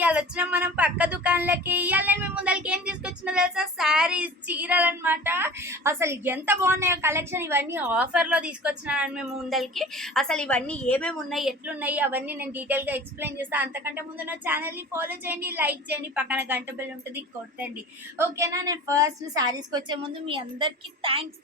ఇవాళ వచ్చిన మనం పక్క దుకాణంలోకి. ఇవాళ నేను మీ ముందరికి ఏం తీసుకొచ్చిన తెలుసా? శారీస్, చీరలు అనమాట. అసలు ఎంత బాగున్నాయో కలెక్షన్. ఇవన్నీ ఆఫర్లో తీసుకొచ్చినాను మేము ముందరికి. అసలు ఇవన్నీ ఏమేమి ఉన్నాయి, ఎట్లున్నాయి అవన్నీ నేను డీటెయిల్గా ఎక్స్ప్లెయిన్ చేస్తాను. అంతకంటే ముందు నా ఛానల్ని ఫాలో చేయండి, లైక్ చేయండి, పక్కన గంట బెల్ ఉంటుంది, కొట్టండి. ఓకేనా? నేను ఫస్ట్ శారీస్కి వచ్చే ముందు మీ అందరికీ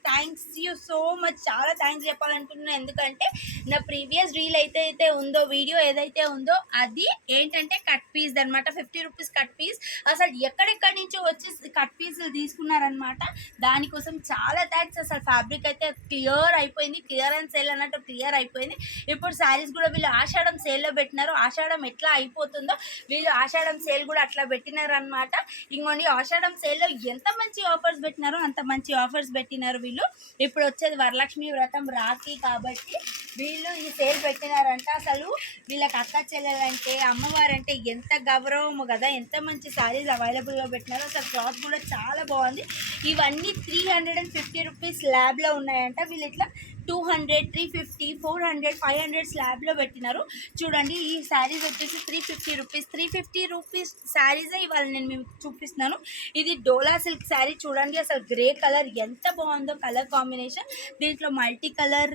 థ్యాంక్స్ యూ సో మచ్, చాలా థ్యాంక్స్ చెప్పాలనుకుంటున్నాను. ఎందుకంటే నా ప్రీవియస్ రీల్ అయితే ఉందో, వీడియో ఏదైతే ఉందో అది ఏంటంటే కట్ పీస్ అనమాట. 50 రూపీస్ కట్ పీస్. అసలు ఎక్కడెక్కడి నుంచో వచ్చి కట్ పీసులు తీసుకున్నారనమాట. దానికోసం చాలా థ్యాంక్స్. అసలు ఫ్యాబ్రిక్ అయితే క్లియర్ అయిపోయింది, క్లియర్ అండ్ సేల్ అన్నట్టు క్లియర్ అయిపోయింది. ఇప్పుడు శారీస్ కూడా వీళ్ళు ఆషాఢం సేల్లో పెట్టినారు. ఆషాఢం ఎట్లా అయిపోతుందో వీళ్ళు ఆషాఢం సేల్ కూడా అట్లా పెట్టినారు అనమాట. ఇంకోండి, ఆషాఢం సేల్లో ఎంత మంచి ఆఫర్స్ పెట్టినారో అంత మంచి ఆఫర్స్ పెట్టినారు వీళ్ళు. ఇప్పుడు వచ్చేది వరలక్ష్మి వ్రతం, రాఖీ, కాబట్టి వీళ్ళు ఈ సేల్ పెట్టినారంట. అసలు వీళ్ళకి అక్క చెల్లెలంటే, అమ్మవారంటే ఎంత గౌరవము కదా. ఎంత మంచి శారీస్ అవైలబుల్గా పెట్టినారో. అసలు క్లాత్ కూడా చాలా బాగుంది. ఇవన్నీ 350 రూపీస్ ల్యాబ్లో ఉన్నాయంట. వీళ్ళు ఇట్లా 200, 350, 400, 500 స్లాబ్లో పెట్టినారు. చూడండి, ఈ శారీస్ వచ్చేసి 350 రూపీస్ శారీసే ఇవాళ నేను మీకు చూపిస్తున్నాను. ఇది డోలా సిల్క్ శారీ. చూడండి అసలు గ్రే కలర్ ఎంత బాగుందో కలర్ కాంబినేషన్. దీంట్లో మల్టీ కలర్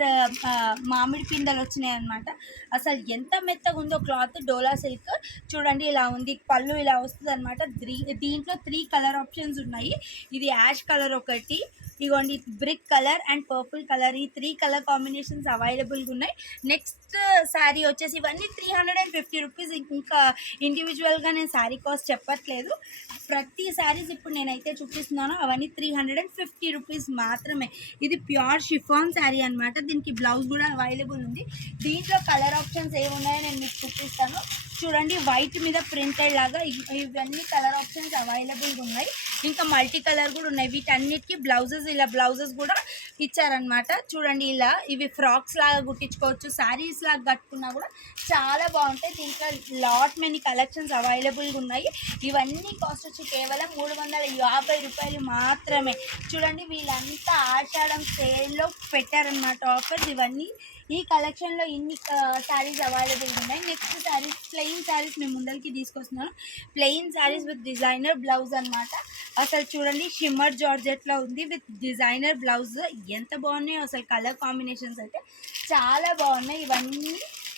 మామిడి పిందెలు వచ్చినాయి అనమాట. అసలు ఎంత మెత్తగా ఉందో క్లాత్. డోలా సిల్క్ చూడండి ఇలా ఉంది. పళ్ళు ఇలా వస్తుంది అనమాట. దీంట్లో 3 కలర్ ఆప్షన్స్ ఉన్నాయి. ఇది యాష్ కలర్ ఒకటి, ఇగోండి brick colour and purple colour. ఈ 3 కలర్ కాంబినేషన్స్ అవైలబుల్గా ఉన్నాయి. నెక్స్ట్ శారీ వచ్చేసి ఇవన్నీ 350 రూపీస్. ఇంకా ఇండివిజువల్గా నేను శారీ కాస్ట్ చెప్పట్లేదు. ప్రతి శారీస్ ఇప్పుడు నేనైతే చూపిస్తున్నాను అవన్నీ 350 రూపీస్ మాత్రమే. ఇది ప్యూర్ షిఫాన్ శారీ అనమాట. దీనికి బ్లౌజ్ కూడా అవైలబుల్ ఉంది. దీంట్లో కలర్ ఆప్షన్స్ ఏమున్నాయో నేను మీకు చూపిస్తాను. చూడండి, వైట్ మీద ప్రింటెడ్ లాగా ఇవన్నీ కలర్ ఆప్షన్స్ అవైలబుల్గా ఉన్నాయి. ఇంకా మల్టీ కలర్ కూడా ఉన్నాయి. వీటన్నిటికీ బ్లౌజెస్ ఇలా బ్లౌజెస్ కూడా ఇచ్చారనమాట. చూడండి, ఇలా ఇవి ఫ్రాక్స్ లాగా కుట్టించుకోవచ్చు, శారీస్ లాగా కట్టుకున్నా కూడా చాలా బాగుంటాయి. దీంట్లో లాట్ మెనీ కలెక్షన్స్ అవైలబుల్గా ఉన్నాయి. ఇవన్నీ కాస్ట్ వచ్చి కేవలం 350 రూపాయలు మాత్రమే. చూడండి, వీళ్ళంతా ఆషాఢం సేల్లో పెట్టారనమాట ఆఫర్స్. ఇవన్నీ ఈ కలెక్షన్లో ఇన్ని శారీస్ అవైలబుల్గా ఉన్నాయి. నెక్స్ట్ శారీస్ ప్లెయిన్ శారీస్ మేము ముందరికి తీసుకొస్తున్నాను. Plain saris with designer blouse అనమాట. అసలు చూడండి, షిమ్మర్ జార్జెట్లో ఉంది విత్ డిజైనర్ బ్లౌజ్. ఎంత బాగున్నాయో అసలు కలర్ కాంబినేషన్స్ అయితే చాలా బాగున్నాయి. ఇవన్నీ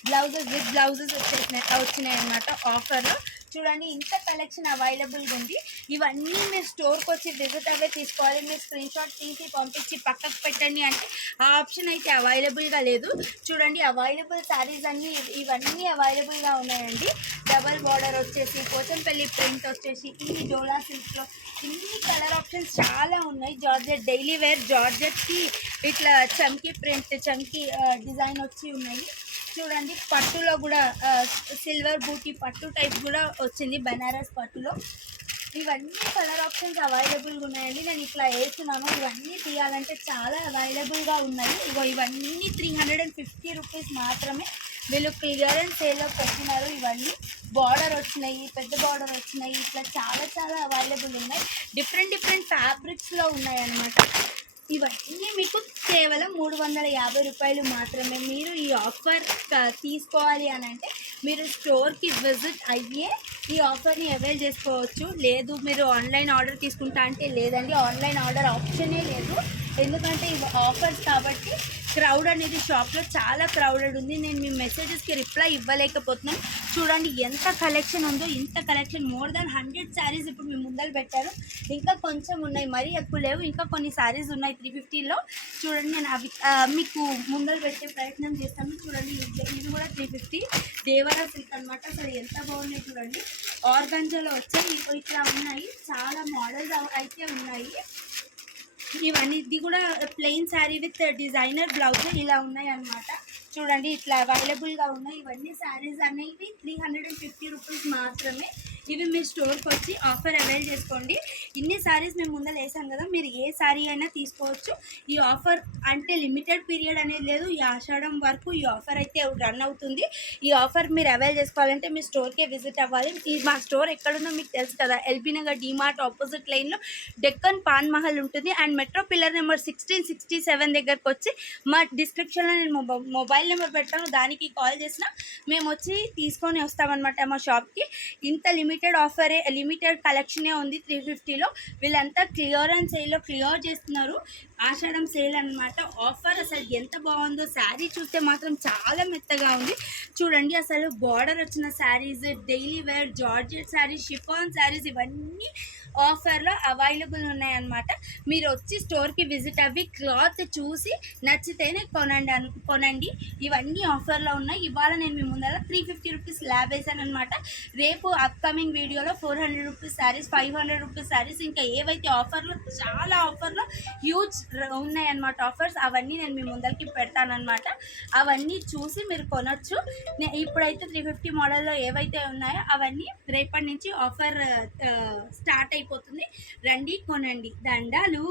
బ్లౌజెస్ విత్ బ్లౌజెస్ వచ్చినాయి అనమాట ఆఫర్లో. చూడండి, ఇంత కలెక్షన్ అవైలబుల్గా ఉంది. ఇవన్నీ మీరు స్టోర్కి వచ్చి విజిట్ అవే తీసుకోవాలి. మీరు స్క్రీన్ షాట్ తీసి పంపించి పక్కకు పెట్టండి అంటే ఆ ఆప్షన్ అయితే అవైలబుల్గా లేదు. చూడండి, అవైలబుల్ శారీస్ అన్నీ ఇవన్నీ అవైలబుల్గా ఉన్నాయండి. డబల్ బార్డర్ వచ్చేసి, పోచంపల్లి ప్రింట్ వచ్చేసి, ఈ డోలా సిల్క్లో ఇన్ని కలర్ ఆప్షన్స్ చాలా ఉన్నాయి. జార్జెట్ డైలీ వేర్ జార్జెట్కి ఇట్లా చమ్కీ ప్రింట్, చమ్కీ డిజైన్ వచ్చి ఉన్నాయి. చూడండి, పట్టులో కూడా సిల్వర్ బూటీ పట్టు టైప్ కూడా వచ్చింది, బనారస్ పట్టులో. ఇవన్నీ కలర్ ఆప్షన్స్ అవైలబుల్గా ఉన్నాయండి. నేను ఇట్లా వేస్తున్నాను. ఇవన్నీ తీయాలంటే చాలా అవైలబుల్గా ఉన్నాయి. ఇవన్నీ 350 రూపీస్ మాత్రమే. వీళ్ళు క్లియరెన్స్ సేల్లో పెట్టినారు. ఇవన్నీ బార్డర్ వచ్చినాయి, పెద్ద బార్డర్ వచ్చినాయి. ఇట్లా చాలా అవైలబుల్ ఉన్నాయి. డిఫరెంట్ ఫ్యాబ్రిక్స్లో ఉన్నాయి అన్నమాట. ఇవన్నీ మీకు కేవలం 350 రూపాయలు మాత్రమే. మీరు ఈ ఆఫర్ తీసుకోవాలి అని అంటే మీరు స్టోర్కి విజిట్ అయ్యే ఈ ఆఫర్ని అవైల్ చేసుకోవచ్చు. లేదు మీరు ఆన్లైన్ ఆర్డర్ తీసుకుంటా అంటే లేదండి, ఆన్లైన్ ఆర్డర్ ఆప్షనే లేదు. ఎందుకంటే ఇవి ఆఫర్స్ కాబట్టి క్రౌడ్ అనేది షాప్లో చాలా క్రౌడెడ్ ఉంది. నేను మీ మెసేజెస్కి రిప్లై ఇవ్వలేకపోతున్నాను. చూడండి ఎంత కలెక్షన్ ఉందో. ఇంత కలెక్షన్ మోర్ దాన్ 100 శారీస్ ఇప్పుడు మేము ముందలు పెట్టారు. ఇంకా కొంచెం ఉన్నాయి, మరీ ఎక్కువ లేవు. ఇంకా కొన్ని శారీస్ ఉన్నాయి 350లో. చూడండి, నేను అవి మీకు ముందలు పెట్టే ప్రయత్నం చేస్తాను. చూడండి, ఇది కూడా 350 దేవరా సిల్క్ అనమాట. అసలు ఎంత బాగున్నాయి చూడండి. ఆర్గంజాలో వచ్చాయి. ఇట్లా ఉన్నాయి, చాలా మోడల్స్ అయితే ఉన్నాయి. ఇవన్నీ ఇది కూడా plain sari with designer blouse ఇలా ఉన్నాయి అన్నమాట. చూడండి, ఇట్లా అవైలబుల్గా ఉన్నాయి. ఇవన్నీ శారీస్ అనేవి 350 రూపీస్ మాత్రమే. ఇవి మీరు స్టోర్కి వచ్చి ఆఫర్ అవైల్ చేసుకోండి. ఇన్ని శారీస్ మేము ముందర వేసాం కదా, మీరు ఏ శారీ అయినా తీసుకోవచ్చు. ఈ ఆఫర్ అంటే లిమిటెడ్ పీరియడ్ అనేది లేదు, ఈ ఆషాఢం వరకు ఈ ఆఫర్ అయితే రన్ అవుతుంది. ఈ ఆఫర్ మీరు అవైల్ చేసుకోవాలంటే మీ స్టోర్కే విజిట్ అవ్వాలి. ఈ మా స్టోర్ ఎక్కడుందో మీకు తెలుసు కదా, ఎల్బీ నగర్ డీమార్ట్ ఆపోజిట్ లైన్లో డెక్కన్ పాన్ మహల్ ఉంటుంది. అండ్ మెట్రో పిల్లర్ నెంబర్ 1667 దగ్గరకు వచ్చి మా డిస్క్రిప్షన్లో నేను మొబైల్ నెంబర్ పెట్టాను, దానికి కాల్ చేసిన మేము వచ్చి తీసుకొని వస్తామన్నమాట మా షాప్కి. ఇంత లిమిటెడ్ ఆఫరే, లిమిటెడ్ కలెక్షనే ఉంది 350లో. వీళ్ళంతా క్లియరెన్స్ సేల్లో క్లియర్ చేస్తున్నారు, ఆషాఢం సేల్ అనమాట. ఆఫర్ అసలు ఎంత బాగుందో, శారీ చూస్తే మాత్రం చాలా మెత్తగా ఉంది చూడండి. అసలు బార్డర్ వచ్చిన saris, daily wear georgette saris, chiffon saris ఇవన్నీ ఆఫర్లో అవైలబుల్ ఉన్నాయన్నమాట. మీరు వచ్చి స్టోర్కి విజిట్ అవ్వి క్లాత్ చూసి నచ్చితేనే కొనండి. ఇవన్నీ ఆఫర్లో ఉన్నాయి. ఇవాళ నేను మీ ముందర 350 రూపీస్ ల్యాబ్ వేసాను అనమాట. రేపు అప్కమింగ్ వీడియోలో 400 రూపీస్ శారీస్, 500 రూపీస్ శారీస్, ఇంకా ఏవైతే ఆఫర్లో చాలా ఆఫర్లో హ్యూజ్ ఉన్నాయన్నమాట ఆఫర్స్, అవన్నీ నేను మీ ముందరికి పెడతానమాట. అవన్నీ చూసి మీరు కొనొచ్చు. ఇప్పుడైతే 350 మోడల్లో ఏవైతే ఉన్నాయో అవన్నీ రేపటి నుంచి ఆఫర్ స్టార్ట్ అయిపోతుంది. రండి, కొనండి. దండాలు.